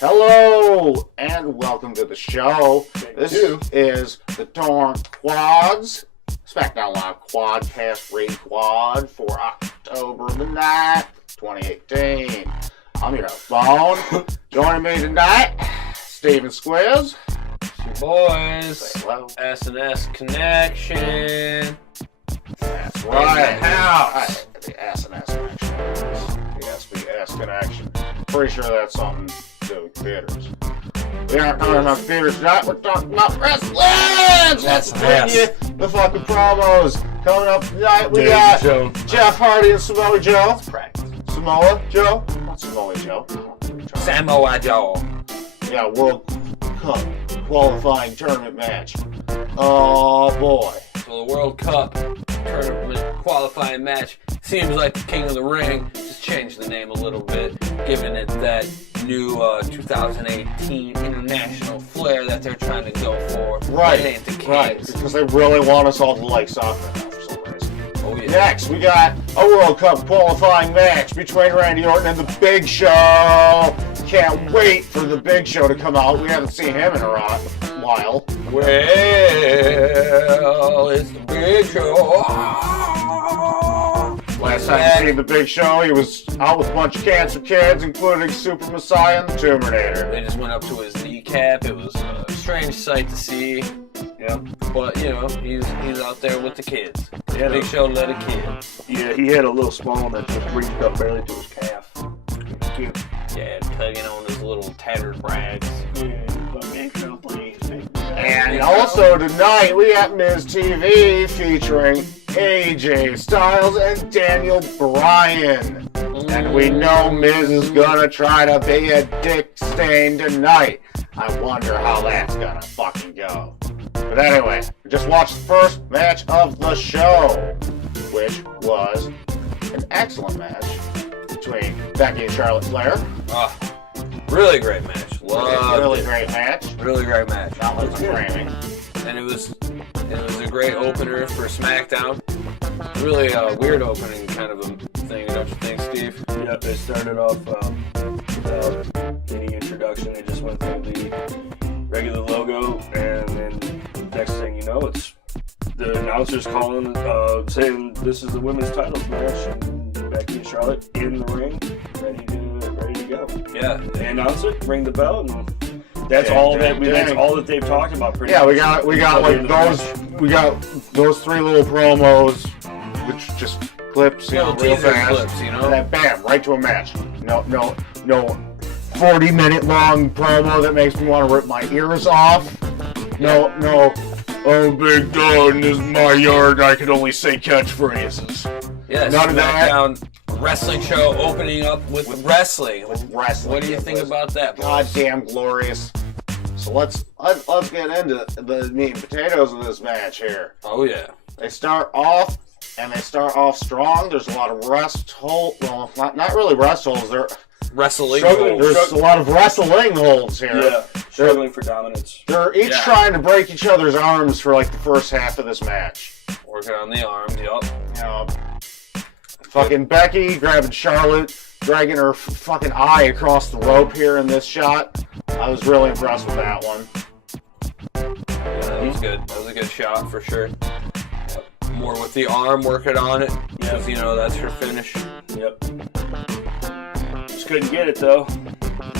Hello and welcome to the show. This is the Torn Quads Smackdown Live Quadcast ReQuad for October the 9th, 2018. I'm your host, Boan. Joining me tonight, Steven Squiz. It's your boys. S&S Connection. That's right. In the house. The S&S Connection. The SBS Connection. Pretty sure that's something to do with theaters. We aren't talking about theaters tonight. We're talking about wrestling. Let's bring you the fucking promos. Coming up tonight, we got Jeff Hardy and Samoa Joe. Samoa Joe? Not Samoa Joe. Samoa Joe. Yeah, World Cup qualifying tournament match. Oh boy. So the World Cup tournament qualifying match seems like the King of the Ring. Just changed the name a little bit, giving it that new 2018 international flair that they're trying to go for. Right. It ain't the Kings. Right. Because they really want us all to like soccer now for some reason. Oh yeah. Next, we got a World Cup qualifying match between Randy Orton and the Big Show. Can't wait for the Big Show to come out. We haven't seen him in a while. Well, it's the Big Show. Last time you seen the Big Show, he was out with a bunch of cancer kids, including Super Messiah and the Terminator. They just went up to his kneecap. It was a strange sight to see. Yeah, but you know, he's out there with the kids. Yeah, Big Show led a kid. Yeah, he had a little spawn that just reached up barely to his calf. Cute. Yeah, tugging on his little tattered rags. And also tonight we got Miz TV featuring AJ Styles and Daniel Bryan. And we know Miz is gonna try to be a dick stain tonight. I wonder how that's gonna fucking go. But anyway, we just watched the first match of the show, which was an excellent match between Becky and Charlotte Flair. Really great match. Really great match. Really great match. Not much framing. And it was a great opener for SmackDown. Really a weird opening kind of a thing, don't you think, Steve? Yep, they started off without any introduction. They just went through the regular logo, and then next thing you know, it's the announcers calling, saying this is the women's title match, and Becky and Charlotte in the ring, ready to go. Yeah, they announce it, ring the bell, and that's all that they've talked about. Pretty much. We got those three little promos, which just clips, real fast, clips, and then bam, right to a match. No 40-minute long promo that makes me want to rip my ears off. No. Oh, Big Don, this is my yard. I can only say catchphrases. Yeah, none of that. Wrestling show opening up with wrestling. With wrestling. What do you think about that? Goddamn glorious. So let's get into the meat and potatoes of this match here. Oh yeah. They start off strong. There's a lot of rest hold. Well, not really rest holds. They're wrestling. There's a lot of wrestling holds here. Yeah, struggling for dominance. They're each trying to break each other's arms for like the first half of this match. Working on the arms, yup. Fucking Becky grabbing Charlotte, dragging her fucking eye across the rope here in this shot. I was really impressed with that one. Yeah, that was good. That was a good shot for sure. Yep. More with the arm, working on it. Because, that's her finish. Yep. Just couldn't get it, though.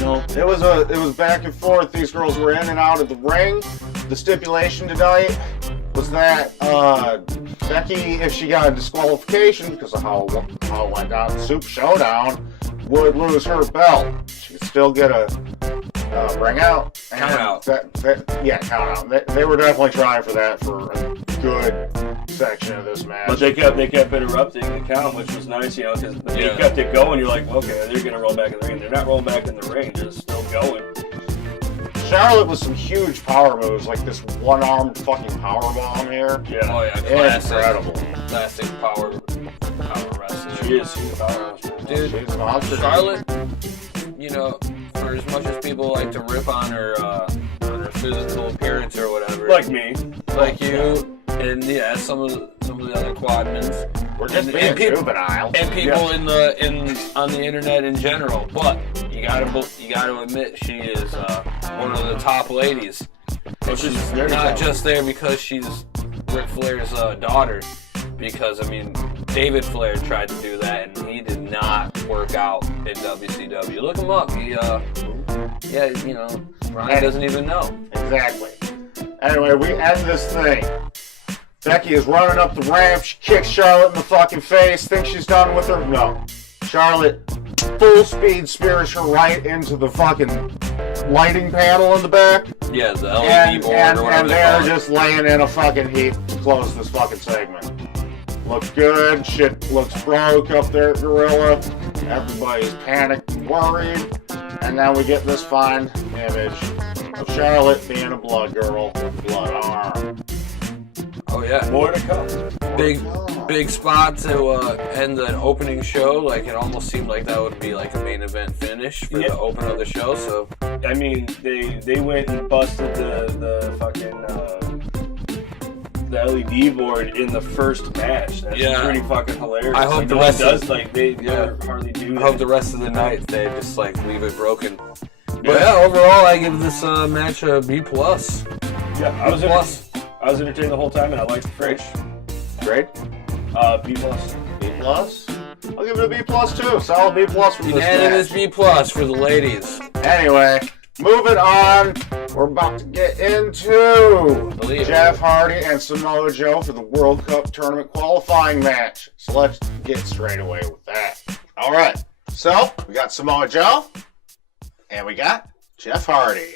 No. It was back and forth. These girls were in and out of the ring. The stipulation tonight was that Becky, if she got a disqualification because of how it went down the Super Showdown, would lose her belt. She could still get a ring out. Count out. Count out. They were definitely trying for that for a good section of this match. But they kept interrupting the count, which was nice, because they kept it going. You're like, okay, they're going to roll back in the ring. They're not rolling back in the ring. They're still going. Charlotte with some huge power moves, like this one-armed fucking power bomb here. Yeah. Oh yeah, classic. Incredible. Classic power wrestling. She is. She's a powerhouse. Dude, she's a monster. Charlotte, for as much as people like to rip on her physical appearance or whatever. Like me. Like you, and some of the other quadmans. We're just being juvenile. And people on the internet in general. But you gotta admit she is one of the top ladies. And she's not just there because she's Ric Flair's daughter. Because, I mean, David Flair tried to do that, and he did not work out in WCW. Look him up. Ryan doesn't even know. Exactly. Anyway, we end this thing. Becky is running up the ramp. She kicks Charlotte in the fucking face. Thinks she's done with her. No. Charlotte full speed spears her right into the fucking lighting panel in the back. Yeah, the LED board or whatever. And they're just laying in a fucking heap to close this fucking segment. Looks good. Shit looks broke up there at Gorilla. Everybody's panicked and worried. And then we get this fine image of Charlotte being a blood girl with blood arm. Oh yeah. More to come. Big spot to end the opening show. Like, it almost seemed like that would be like a main event finish for the open of the show. So I mean, they went and busted the fucking the LED board in the first match. That's pretty fucking hilarious. I hope like, the rest does of like they hardly do that. I hope the rest of the night they just like leave it broken. But yeah, overall I give this match a B+. Yeah, I was entertained the whole time, and I liked the fridge. Great. B+. B+. I'll give it a B+ too. Solid B+ from this Unanimous match. B+ for the ladies. Anyway, moving on. We're about to get into Jeff Hardy and Samoa Joe for the World Cup Tournament qualifying match. So let's get straight away with that. All right. So we got Samoa Joe, and we got Jeff Hardy.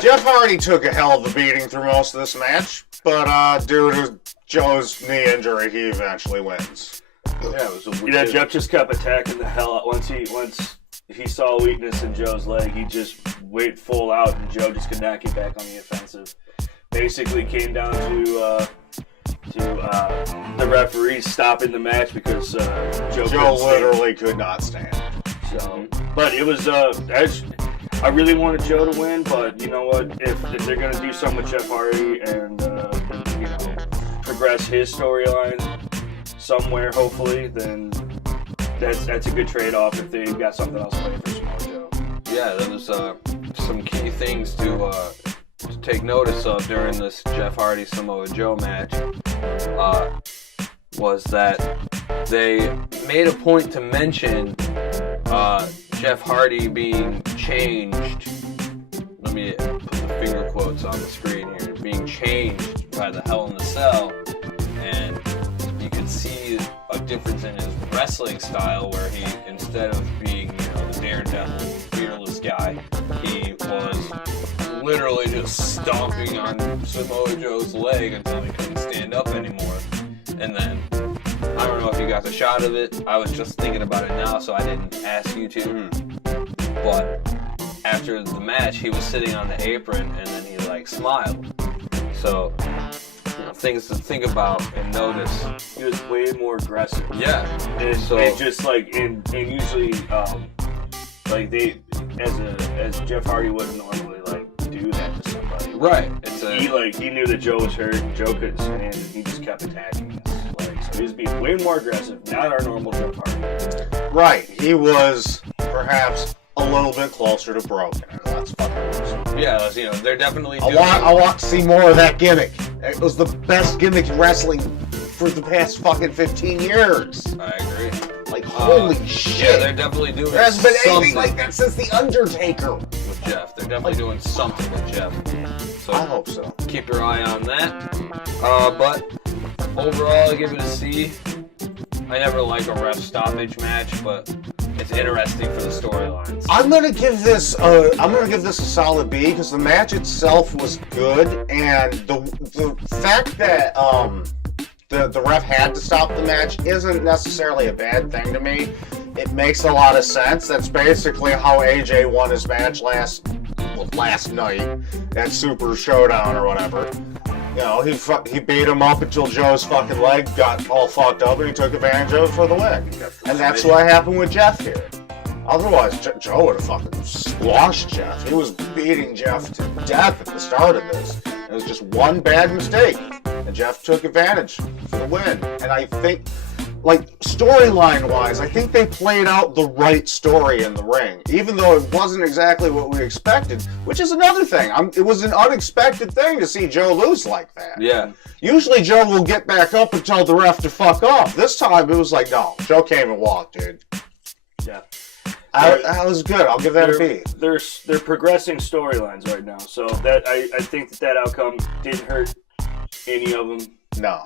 Jeff Hardy took a hell of a beating through most of this match, but due to Joe's knee injury, he eventually wins. Yeah, Jeff just kept attacking the hell out. Once he saw a weakness in Joe's leg, he just went full out, and Joe just could not get back on the offensive. Basically came down to the referees stopping the match because Joe literally could not stand. So, but it was I really wanted Joe to win, but you know what? If they're gonna do something with Jeff Hardy and progress his storyline somewhere, hopefully, then that's a good trade-off if they've got something else planned for Samoa Joe. Yeah, there was some key things to take notice of during this Jeff Hardy Samoa Joe match. Was that they made a point to mention Jeff Hardy being changed. Let me put the finger quotes on the screen here. Being changed by the Hell in the Cell, and you could see a difference in his wrestling style, where he, instead of being, the daredevil, fearless guy, he was literally just stomping on Samoa Joe's leg until he couldn't stand up anymore. And then, I don't know if you got the shot of it. I was just thinking about it now, so I didn't ask you to. But after the match, he was sitting on the apron, and then he smiled. So, things to think about and notice. He was way more aggressive. Yeah. And just and usually they as Jeff Hardy wouldn't normally do that to somebody. Right. He knew that Joe was hurt. Joe couldn't stand, and he just kept attacking us. So he was being way more aggressive. Not our normal Jeff Hardy. Right. He was perhaps a little bit closer to broken. That's fucking awesome. Yeah, they're definitely doing I want to see more of that gimmick. It was the best gimmick wrestling for the past fucking 15 years. I agree. Holy shit. Yeah, they're definitely doing there hasn't been anything something like that since The Undertaker. With Jeff. They're definitely doing something with Jeff. So I hope so. Keep your eye on that. But overall, I give it a C. I never like a ref stoppage match, but it's interesting for the storylines. I'm gonna give this a solid B because the match itself was good, and the fact that the ref had to stop the match isn't necessarily a bad thing to me. It makes a lot of sense. That's basically how AJ won his match last night at Super Showdown or whatever. He beat him up until Joe's fucking leg got all fucked up, and he took advantage of it for the win. And that's what happened with Jeff here. Otherwise, Joe would have fucking squashed Jeff. He was beating Jeff to death at the start of this. It was just one bad mistake, and Jeff took advantage for the win. And I think like, storyline-wise, I think they played out the right story in the ring, even though it wasn't exactly what we expected, which is another thing. It was an unexpected thing to see Joe lose like that. Yeah. Usually Joe will get back up and tell the ref to fuck off. This time it was like, no, Joe came and walked, dude. Yeah. That was good. I'll give that a B. They're progressing storylines right now, so that I think that outcome didn't hurt any of them. No.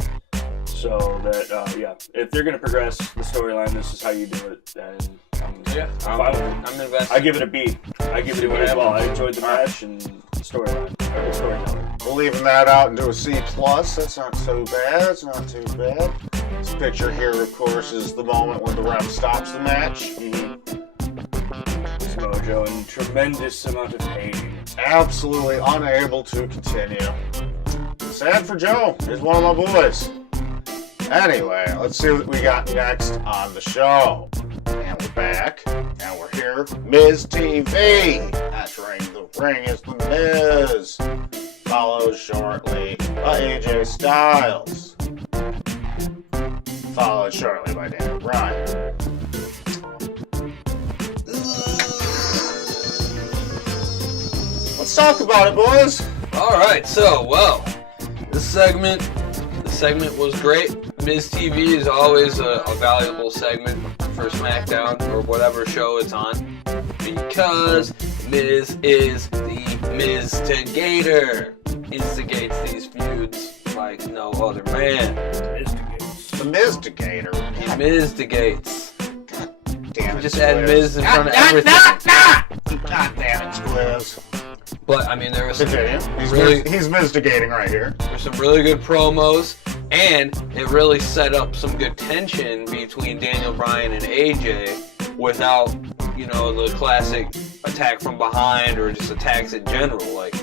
So that if they're gonna progress the storyline, this is how you do it. And I'm fine with it. I'm invested. I give it a B. I give it a B as well. I enjoyed the match and the storyline. We're leaving that out into a C+. That's not so bad. It's not too bad. This picture here, of course, is the moment when the ref stops the match. Mojo in tremendous amount of pain. Absolutely unable to continue. Sad for Joe. He's one of my boys. Anyway, let's see what we got next on the show. And we're back. And we're here. Miz TV. Entering the ring is the Miz. Followed shortly by AJ Styles. Followed shortly by Daniel Bryan. Let's talk about it, boys. Alright, so, this segment was great. Miz TV is always a valuable segment for SmackDown or whatever show it's on, because Miz is the Miz-tigator. Instigates these feuds like no other man. The Miz-tigator. He Miz-tigates. God damn it, Just Squiz. add Miz in front of everything. God damn it, Squiz. But, I mean, there was some Continue. He's Miz-tigating right here. There's some really good promos, and it really set up some good tension between Daniel Bryan and AJ without, the classic attack from behind or just attacks in general. Like,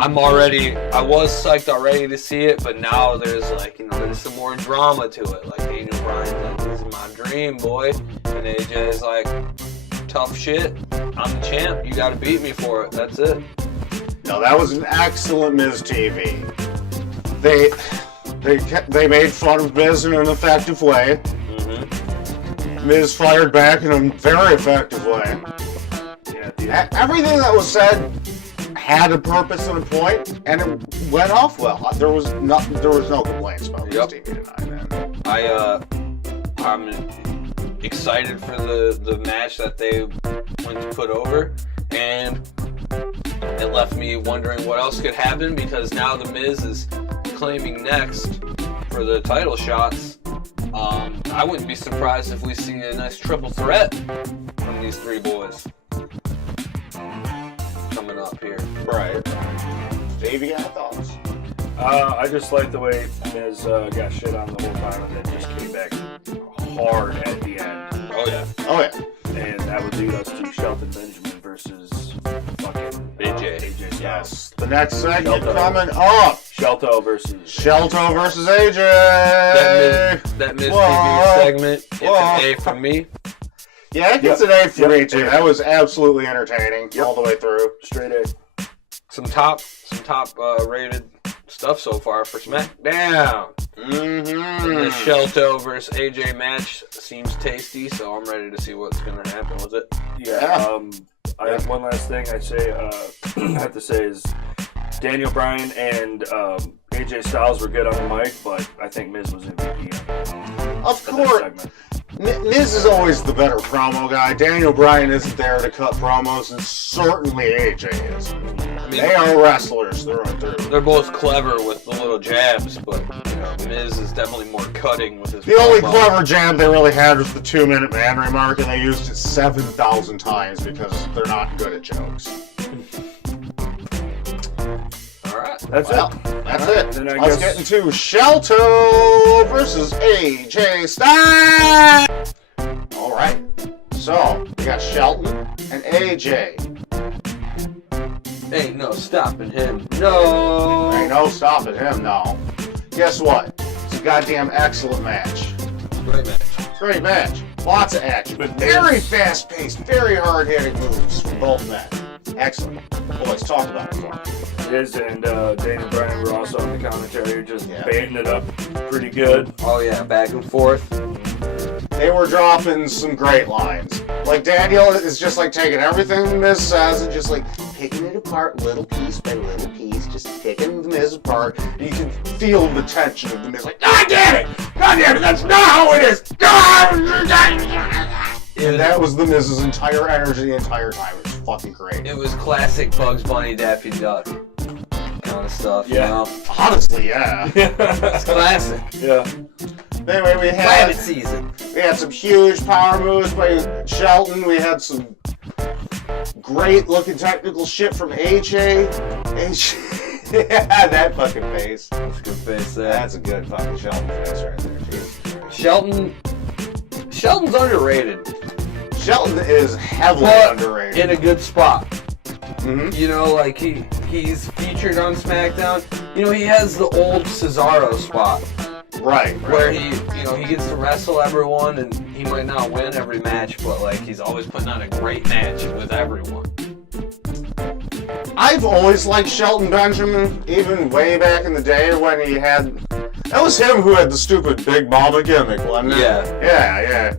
I was psyched already to see it, but now there's there's some more drama to it. Like, Daniel Bryan's like, this is my dream, boy. And AJ is like, tough shit. I'm the champ. You gotta beat me for it. That's it. No, that was an excellent Miz TV. They made fun of Miz in an effective way. Mm-hmm. Miz fired back in a very effective way. Yeah. Everything that was said had a purpose and a point, and it went off well. There was no complaints about Miz TV tonight, man. I'm excited for the match that they went to put over, and it left me wondering what else could happen, because now the Miz is claiming next for the title shots. I wouldn't be surprised if we see a nice triple threat from these three boys coming up here. Right. Dave, you got thoughts? I just like the way Miz got shit on the whole time and then just came back hard at the end. Oh yeah. And that would lead us to Shelton Benjamin versus fucking AJ. Styles. Yes. The next segment coming up. Shelto versus AJ. That Miz TV segment, it's an A from me. Yeah, it gets an A for me too. That was absolutely entertaining all the way through. Straight A. Some top rated stuff so far for SmackDown. Mm-hmm. The Shelto versus AJ match seems tasty, so I'm ready to see what's going to happen with it. Yeah. I have one last thing I have to say is Daniel Bryan and AJ Styles were good on the mic, but I think Miz was MVP. Of course. Miz is always the better promo guy. Daniel Bryan isn't there to cut promos, and certainly AJ is. They are wrestlers through and through. They're both clever with the little jabs, but Miz is definitely more cutting with his The only clever jab they really had was the 2-minute man remark, and they used it 7,000 times because they're not good at jokes. Alright. That's it. Then Let's get into Shelton versus AJ Styles. Alright. So, we got Shelton and AJ. Ain't no stopping him. No. Ain't no stopping him, no. Guess what? It's a goddamn excellent match. Great match. Lots of action. Very fast-paced, very hard-hitting moves from both men. Excellent. Boys, talk about it for me. Miz and Daniel Bryan were also on the commentary, just baiting it up pretty good. Oh yeah, back and forth. they were dropping some great lines. Like, Daniel is just like taking everything the Miz says and just like picking it apart little piece by little piece, just picking the Miz apart. And you can feel the tension of the Miz, like, God damn it! God damn it! That's not how it is! And that was the Miz's entire energy the entire time. It was fucking great. It was classic Bugs Bunny, Daffy Duck kind of stuff, you know? Honestly, yeah. It's classic. Yeah. Anyway, we Rabbit season. had some huge power moves by Shelton. We had some great looking technical shit from AJ. Yeah, that fucking face. That's a good face there. That's a good fucking Shelton face right there. Jesus. Shelton's underrated. Shelton is heavily underrated. In a good spot. Mm-hmm. You know, like he's featured on Smackdown. You know, he has the old Cesaro spot. Right. Where he gets to wrestle everyone and he might not win every match, but like he's always putting on a great match with everyone. I've always liked Shelton Benjamin, even way back in the day when he had... That was him who had the stupid Big Mama gimmick, wasn't it? Yeah.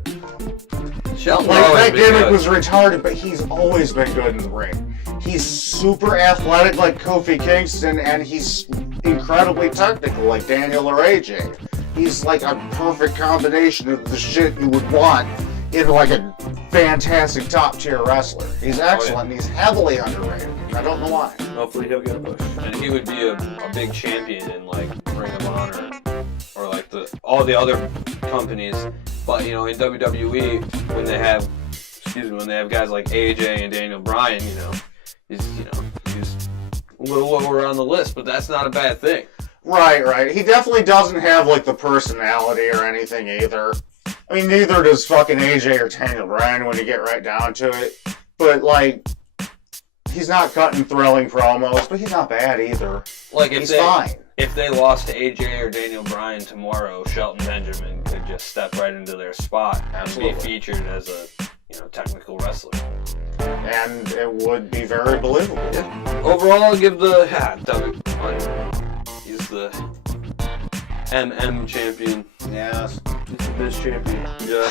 Shelton that gimmick was retarded, but he's always been good in the ring. He's super athletic like Kofi Kingston, and he's incredibly technical like Daniel or AJ. He's like a perfect combination of the shit you would want in like a fantastic top-tier wrestler. He's excellent, and he's heavily underrated. I don't know why. Hopefully he'll get a push. And he would be a big champion in like Ring of Honor or like all the other companies. But you know, in WWE, when they have guys like AJ and Daniel Bryan, he's a little lower on the list, but that's not a bad thing. Right. He definitely doesn't have like the personality or anything either. I mean, neither does fucking AJ or Daniel Bryan when you get right down to it. But like, he's not cutting thrilling promos, but he's not bad either. Like he's fine. If they lost to AJ or Daniel Bryan tomorrow, Shelton Benjamin could just step right into their spot and be featured as a technical wrestler. And it would be very believable. Yeah. Overall, I'll give he's the MM champion. Yes. He's the best champion. Yeah.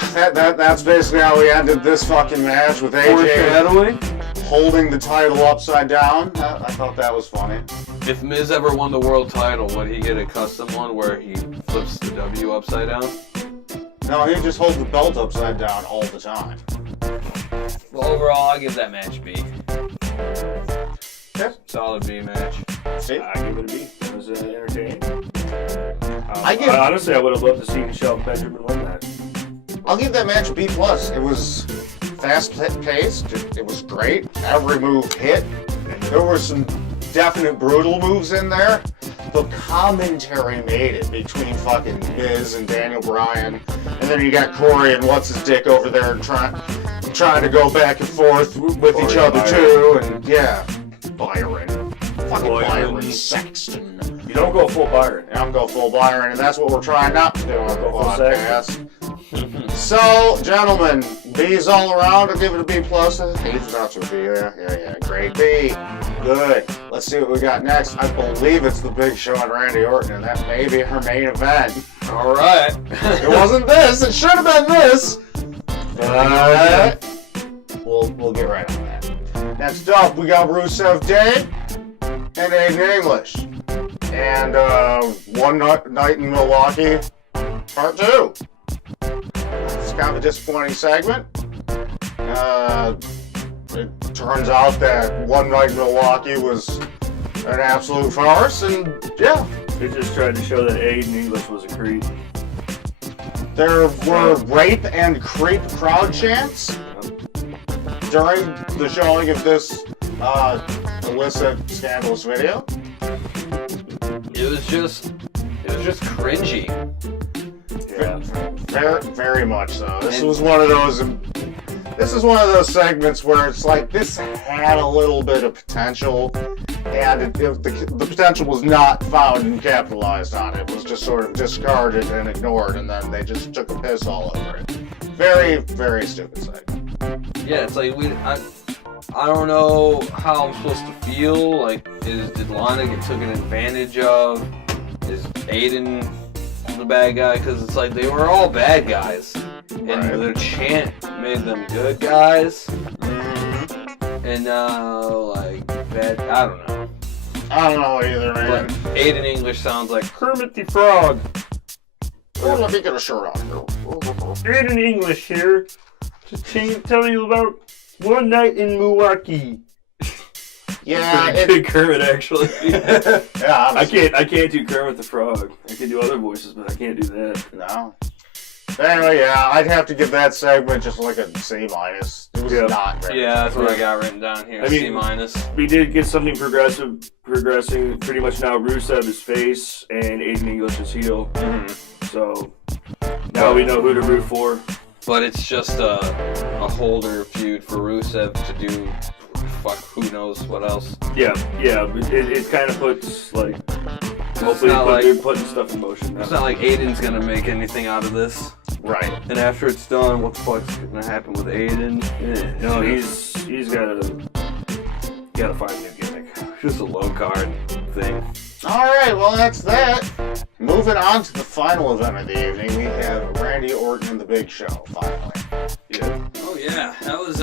That's basically how we ended this fucking match with AJ holding the title upside down. I thought that was funny. If Miz ever won the world title, would he get a custom one where he flips the W upside down? No, he just holds the belt upside down all the time. Well, overall, I'll give that match B. Yeah. Solid B match. See? I give it a B. It was entertaining. Honestly, I would have loved to see Shelton Benjamin win that. I'll give that match a B+. It was fast-paced. It was great. Every move hit. There were some definite brutal moves in there. The commentary made it between fucking Miz and Daniel Bryan. And then you got Corey and what's-his-dick over there and trying to go back and forth with each other, too. And, yeah. Byron. Fucking Byron Sexton. You don't go full Byron. I don't go full Byron, and that's what we're trying not to do on the podcast. So, gentlemen, B's all around. I'll give it a B+. B's not to a B. Yeah. Great B. Good. Let's see what we got next. I believe it's the Big Show and Randy Orton, and that may be her main event. All right. It wasn't this. It should have been this. But we'll get right on that. Next up, we got Rusev Day and Aiden English. And One Night in Milwaukee, Part 2. It's kind of a disappointing segment. It turns out that One Night in Milwaukee was an absolute farce, and yeah. They just tried to show that Aiden English was a creep. There were rape and creep crowd chants during the showing of this illicit, scandalous video. It was just cringy. Yeah. Very, very much so. This is one of those segments where it's like this had a little bit of potential, and the potential was not found and capitalized on. It was just sort of discarded and ignored, and then they just took a piss all over it. Very, very stupid segment. Yeah, it's like I don't know how I'm supposed to feel. Like, did Lana get taken advantage of? Is Aiden the bad guy? Because it's like they were all bad guys. and their chant made them good guys. And now, like, that, I don't know. I don't know either, man. But Aiden English sounds like Kermit the Frog. Well, let me get a shirt on here. Aiden English here. Just tell you about one night in Milwaukee. Yeah, Pretty good Kermit, actually. yeah, I can't do Kermit the Frog. I can do other voices, but I can't do that. No. Anyway, yeah, I'd have to give that segment just like a C-. It was not very yeah, that's what I got written down here. I mean, C-. We did get something progressing pretty much now. Rusev is face and Aiden English is heel. Mm-hmm. So now we know who to root for. But it's just a holder feud for Rusev to do who knows what else. Yeah. It kind of puts, like, hopefully putting stuff in motion now. It's not like Aiden's gonna make anything out of this. Right. And after it's done, what the fuck's gonna happen with Aiden? No, he's gotta find a new gimmick. Just a low card thing. Alright, well that's that. Moving on to the final event of the evening, we have Randy Orton and the Big Show, finally. Yeah. Oh yeah, that was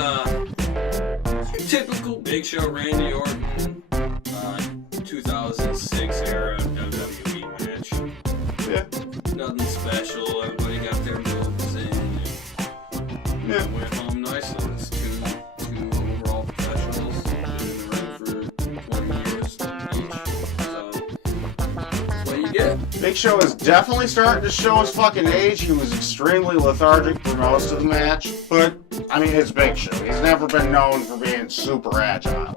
typical Big Show Randy Orton 2006 era WWE match. Yeah. Nothing special. Everybody got their moves in. And went home nicely. It's two overall professionals. Been in the ring for 20 years each. So that's what you get. Big Show is definitely starting to show his fucking age. He was extremely lethargic for most of the match, but I mean, it's Big Show. He's never been known for being super agile.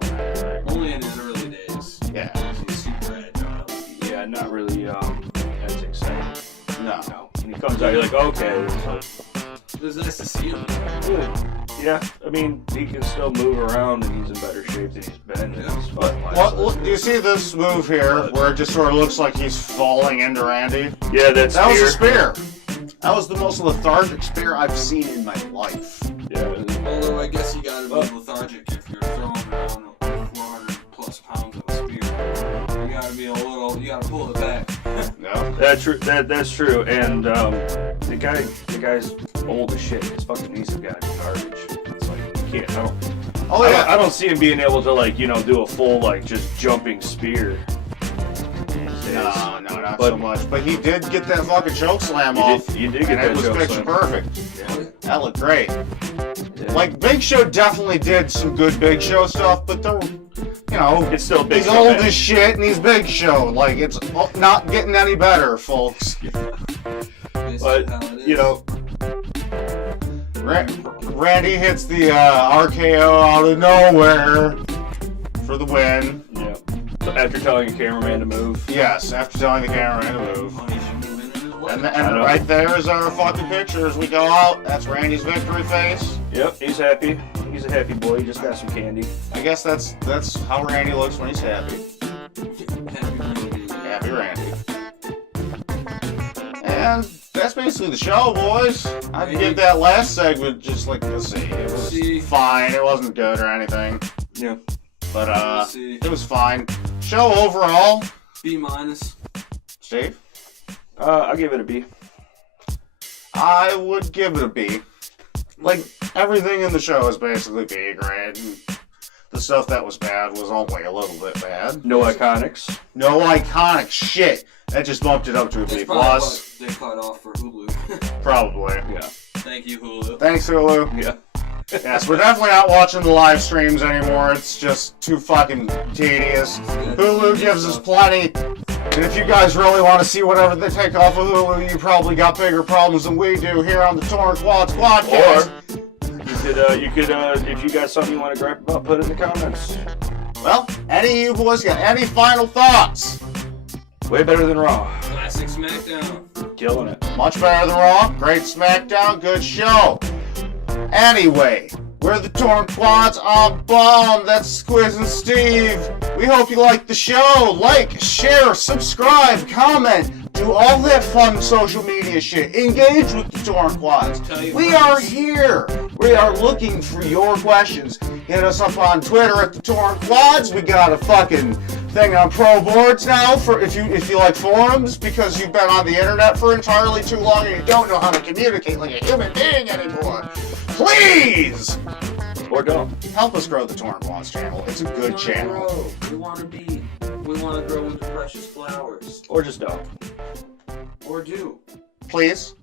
Only in his early days. Yeah. He's super agile. Yeah, not really as exciting. No. When he comes out, you're like, okay. It was nice to see him. Good. Yeah, I mean, he can still move around and he's in better shape than he's been in his fucking life. Well, do you see this move here where it just sort of looks like he's falling into Randy? Yeah, that was a spear. That was the most lethargic spear I've seen in my life. Yeah. Although I guess you gotta be lethargic if you're throwing around 400 plus pounds of a spear. You gotta be you gotta pull it back. No. That's true. That's true. And the guy's old as shit. His fucking knees have got garbage. It's like you can't. I don't see him being able to, like, do a full, like, just jumping spear. No, not so much. But he did get that fucking choke slam off. You did get that choke slam. And it was picture perfect. Yeah. That looked great. Yeah. Like, Big Show definitely did some good Big Show stuff, but it's still Big he's Show. He's old as shit and he's Big Show. Like, it's not getting any better, folks. But, Randy hits the RKO out of nowhere for the win. Yeah. So after telling a cameraman to move. Yes, after telling the cameraman to move. And right there is our fucking picture as we go out. That's Randy's victory face. Yep, he's happy. He's a happy boy. He just got some candy. I guess that's how Randy looks when he's happy. Happy Randy. And that's basically the show, boys. I'd give that last segment just like a C. It was fine. It wasn't good or anything. Yeah. But it was fine. Show overall. B-. Steve? I'll give it a B. I would give it a B. Like, everything in the show is basically B grade. And the stuff that was bad was only a little bit bad. No iconics. No iconic shit. That just bumped it up to a B+. Plus. They cut off for Hulu. Probably. Yeah. Thank you, Hulu. Thanks, Hulu. Yeah. Yes, we're definitely not watching the live streams anymore. It's just too fucking tedious. Hulu gives us plenty. And if you guys really want to see whatever they take off of Hulu, you probably got bigger problems than we do here on the Torn Quads Quadcast. Or you could, if you got something you want to gripe about, put it in the comments. Well, any of you boys got any final thoughts? Way better than Raw. Classic Smackdown. Killing it. Much better than Raw. Great Smackdown. Good show. Anyway, we're the Torn Quads on Boan. That's Squiz and Steve. We hope you like the show. Like, share, subscribe, comment. Do all that fun social media shit. Engage with the Torn Quads. We are here. We are looking for your questions. Hit us up on Twitter at the Torn Quads. We got a fucking thing on pro boards now for if you like forums because you've been on the internet for entirely too long and you don't know how to communicate like a human being anymore. Please! Or don't. Help us grow the Torn Boss channel. It's a good channel. We want to grow into precious flowers. Or just don't. Or do. Please?